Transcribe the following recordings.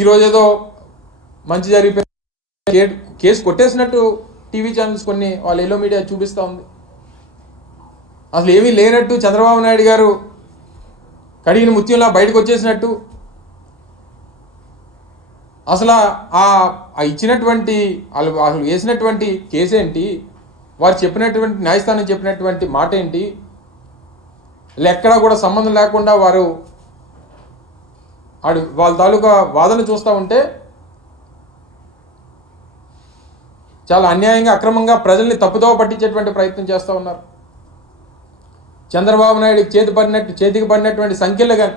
ఈరోజు ఏదో మంచి జరిగిపోయి కేసు కొట్టేసినట్టు టీవీ ఛానల్స్ కొన్ని వాళ్ళ ఎల్లో మీడియా చూపిస్తూ ఉంది. అసలు ఏమీ లేనట్టు చంద్రబాబు నాయుడు గారు కడిగిన ముత్యంలా బయటకు వచ్చేసినట్టు, అసలు ఇచ్చినటువంటి అసలు వేసినటువంటి కేసు ఏంటి, వారు చెప్పినటువంటి న్యాయస్థానం చెప్పినటువంటి మాట ఏంటి, ఎక్కడా కూడా సంబంధం లేకుండా వారు వాళ్ళ తాలూకా వాదన చూస్తూ ఉంటే చాలా అన్యాయంగా అక్రమంగా ప్రజల్ని తప్పుదోవ పట్టించేటువంటి ప్రయత్నం చేస్తూ ఉన్నారు. చంద్రబాబు నాయుడు చేతికి పడినటువంటి సంఖ్యలు కానీ,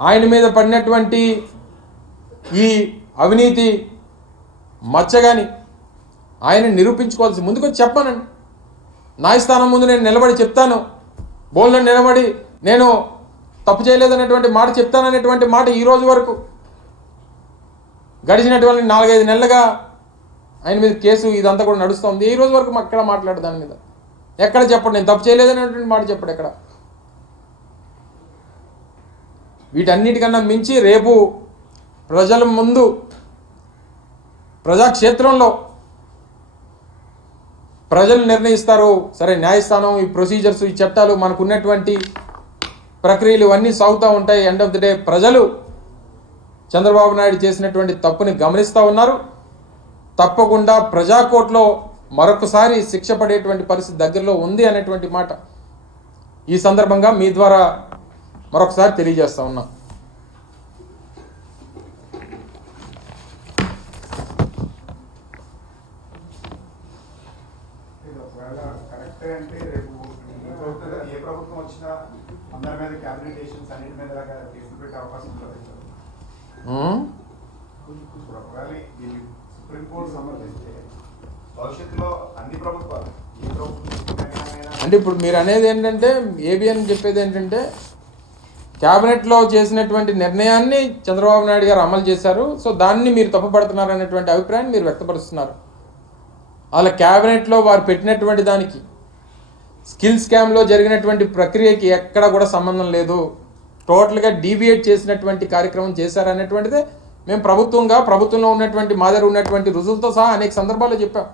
ఆయన మీద పడినటువంటి ఈ అవినీతి మచ్చ కానీ ఆయన నిరూపించుకోవాల్సి ముందుకు చెప్పానండి. న్యాయస్థానం ముందు నేను నిలబడి చెప్తాను, బోల్లో నిలబడి నేను తప్పు చేయలేదనేటువంటి మాట చెప్తాననేటువంటి మాట ఈ రోజు వరకు గడిచినటువంటి 4-5 నెలలుగా ఆయన మీద కేసు ఇదంతా కూడా నడుస్తుంది. ఈ రోజు వరకు ఎక్కడ మాట్లాడు దాని మీద, ఎక్కడ చెప్పండి నేను తప్పు చేయలేదనేటువంటి మాట చెప్పడు ఎక్కడ. వీటన్నిటికన్నా మించి రేపు ప్రజల ముందు ప్రజాక్షేత్రంలో ప్రజలు నిర్ణయిస్తారు. సరే, న్యాయస్థానం ఈ ప్రొసీజర్స్ ఈ చట్టాలు మనకు ఉన్నటువంటి ప్రక్రియలు ఇవన్నీ సాగుతూ ఉంటాయి. ఎండ్ ఆఫ్ ది డే ప్రజలు చంద్రబాబు నాయుడు చేసినటువంటి తప్పుని గమనిస్తూ ఉన్నారు. తప్పకుండా ప్రజాకోర్టులో మరొకసారి శిక్ష పడేటువంటి పరిస్థితి దగ్గరలో ఉంది అనేటువంటి మాట ఈ సందర్భంగా మీ ద్వారా మరొకసారి తెలియజేస్తా ఉన్నాం. అంటే ఇప్పుడు మీరు అనేది ఏంటంటే, ఏబిఎన్ చెప్పేది ఏంటంటే, క్యాబినెట్లో చేసినటువంటి నిర్ణయాన్ని చంద్రబాబు నాయుడు గారు అమలు చేశారు, సో దాన్ని మీరు తప్పుపడుతున్నారు అనేటువంటి అభిప్రాయాన్ని మీరు వ్యక్తపరుస్తున్నారు. అలా క్యాబినెట్లో వారు పెట్టినటువంటి దానికి స్కిల్ స్కామ్లో జరిగినటువంటి ప్రక్రియకి ఎక్కడ కూడా సంబంధం లేదు, టోటల్గా డీవియేట్ చేసినటువంటి కార్యక్రమం చేశారనేటువంటిదే మేము ప్రభుత్వంలో ఉన్నటువంటి మా దగ్గర ఉన్నటువంటి రుజువులతో సహా అనేక సందర్భాల్లో చెప్పాం.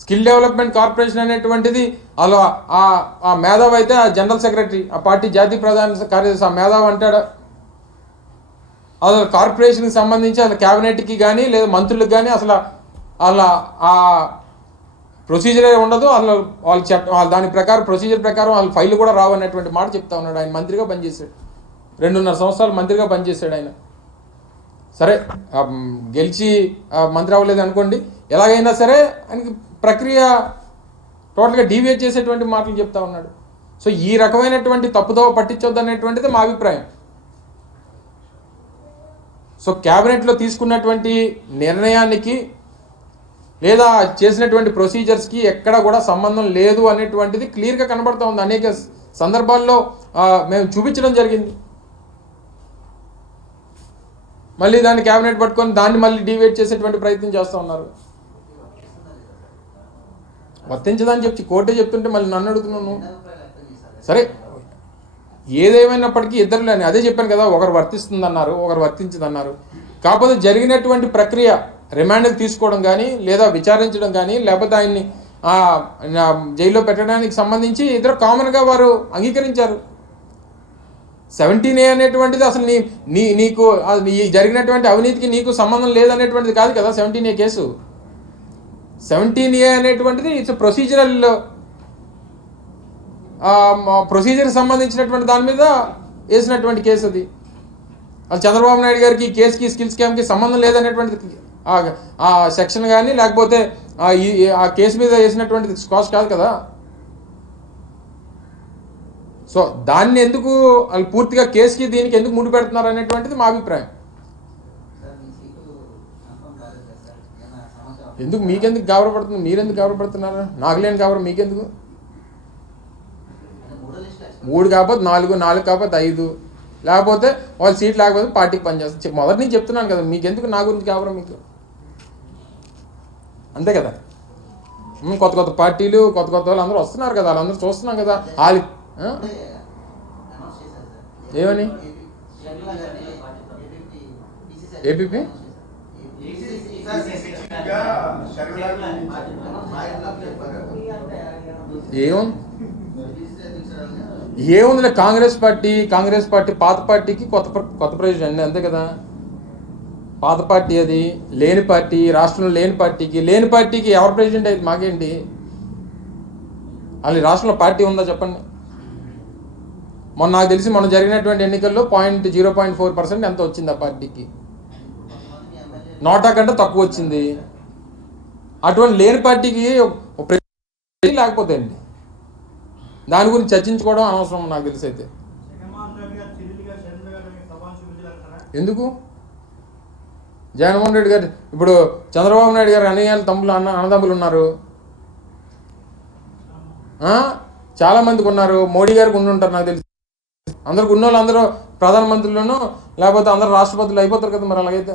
స్కిల్ డెవలప్మెంట్ కార్పొరేషన్ అనేటువంటిది అలా ఆ మేధావి అయితే ఆ జనరల్ సెక్రటరీ, ఆ పార్టీ జాతీయ ప్రధాన కార్యదర్శి ఆ మేధావి అంటాడు. అసలు కార్పొరేషన్కి సంబంధించి అసలు క్యాబినెట్కి కానీ లేదా మంత్రులకు కానీ అసలు అలా ఆ ప్రొసీజరే ఉండదు, అసలు వాళ్ళు దాని ప్రకారం ప్రొసీజర్ ప్రకారం వాళ్ళ ఫైల్ కూడా రావు అనేటువంటి మాట చెప్తా ఉన్నాడు. ఆయన మంత్రిగా పనిచేశాడు, 2.5 సంవత్సరాలు మంత్రిగా పనిచేశాడు ఆయన. సరే, గెలిచి మంత్రి అవ్వలేదు అనుకోండి, ఎలాగైనా సరే ఆయనకి ప్రక్రియ టోటల్గా డీవియేట్ చేసేటువంటి మాటలు చెప్తా ఉన్నాడు. సో ఈ రకమైనటువంటి తప్పుదోవ పట్టించొద్దు అనేటువంటిది మా అభిప్రాయం. సో క్యాబినెట్లో తీసుకున్నటువంటి నిర్ణయానికి లేదా చేసినటువంటి ప్రొసీజర్స్కి ఎక్కడ కూడా సంబంధం లేదు అనేటువంటిది క్లియర్గా కనబడుతూ ఉంది. అనేక సందర్భాల్లో మేము చూపించడం జరిగింది. మళ్ళీ దాన్ని క్యాబినెట్ పట్టుకొని దాన్ని మళ్ళీ డీవియేట్ చేసేటువంటి ప్రయత్నం చేస్తూ ఉన్నారు. వర్తించదని చెప్పి కోర్టే చెప్తుంటే మళ్ళీ నన్ను అడుగుతున్నాను. సరే, ఏదేమైనప్పటికీ ఇద్దరు లేని అదే చెప్పాను కదా, ఒకరు వర్తిస్తుందన్నారు, ఒకరు వర్తించదన్నారు. కాకపోతే జరిగినటువంటి ప్రక్రియ రిమాండ్కి తీసుకోవడం కానీ లేదా విచారించడం కానీ లేకపోతే ఆయన్ని జైల్లో పెట్టడానికి సంబంధించి ఇద్దరు కామన్గా వారు అంగీకరించారు. 17A అనేటువంటిది అసలు నీకు జరిగినటువంటి అవినీతికి నీకు సంబంధం లేదనేటువంటిది కాదు కదా 17A కేసు. 17A అనేటువంటిది ఇట్స్ ప్రొసీజర్ సంబంధించినటువంటి దాని మీద వేసినటువంటి కేసు అది. చంద్రబాబు నాయుడు గారికి కేసుకి స్కిల్ స్కామ్కి సంబంధం లేదనేటువంటిది ఆ సెక్షన్ కానీ లేకపోతే ఆ కేసు మీద వేసినటువంటిది స్కాష్ కాదు కదా. సో దాన్ని ఎందుకు వాళ్ళు పూర్తిగా కేసుకి దీనికి ఎందుకు ముడి పెడుతున్నారు అనేటువంటిది మా అభిప్రాయం. ఎందుకు మీకెందుకు గౌరవపడుతుంది, మీరెందుకు గౌరవపడుతున్నారు? నాకు లేని గౌరవం మీకెందుకు? 3 కాకపోతే 4, 4 కాకపోతే 5, లేకపోతే వాళ్ళు సీట్ లేకపోతే పార్టీకి పనిచేస్తారు. మొదటి నుంచి చెప్తున్నాను కదా, మీకెందుకు నా గురించి గౌరవం మీకు? అంతే కదా. కొత్త పార్టీలు కొత్త వాళ్ళు అందరూ వస్తున్నారు కదా, వాళ్ళందరూ చూస్తున్నాం కదా. వాళ్ళు ఏమని ఏపీపీ ఏముందిలే, కాంగ్రెస్ పార్టీ పాత పార్టీకి కొత్త ప్రెసిడెంట్ అంతే కదా. పాత పార్టీ అది, లేని పార్టీ, రాష్ట్రంలో లేని పార్టీకి ఎవరు ప్రెసిడెంట్ అయితే మాకేంటి? అది రాష్ట్రంలో పార్టీ ఉందా చెప్పండి. నాకు తెలిసి మొన్న జరిగినటువంటి ఎన్నికల్లో 0.4% ఎంత వచ్చింది ఆ పార్టీకి, నోటా కంటే తక్కువ వచ్చింది. అటువంటి లేని పార్టీకి లేకపోతే అండి దాని గురించి చర్చించుకోవడం అనవసరం నాకు తెలిసి. అయితే ఎందుకు జగన్మోహన్ రెడ్డి గారు, ఇప్పుడు చంద్రబాబు నాయుడు గారు అన్నదమ్ములు ఉన్నారు, చాలామందికి ఉన్నారు, మోడీ గారికి ఉండుంటారు నాకు తెలిసి. అందరికి ఉన్న వాళ్ళు అందరూ ప్రధానమంత్రులను లేకపోతే అందరూ రాష్ట్రపతులు అయిపోతారు కదా మరి అలాగైతే.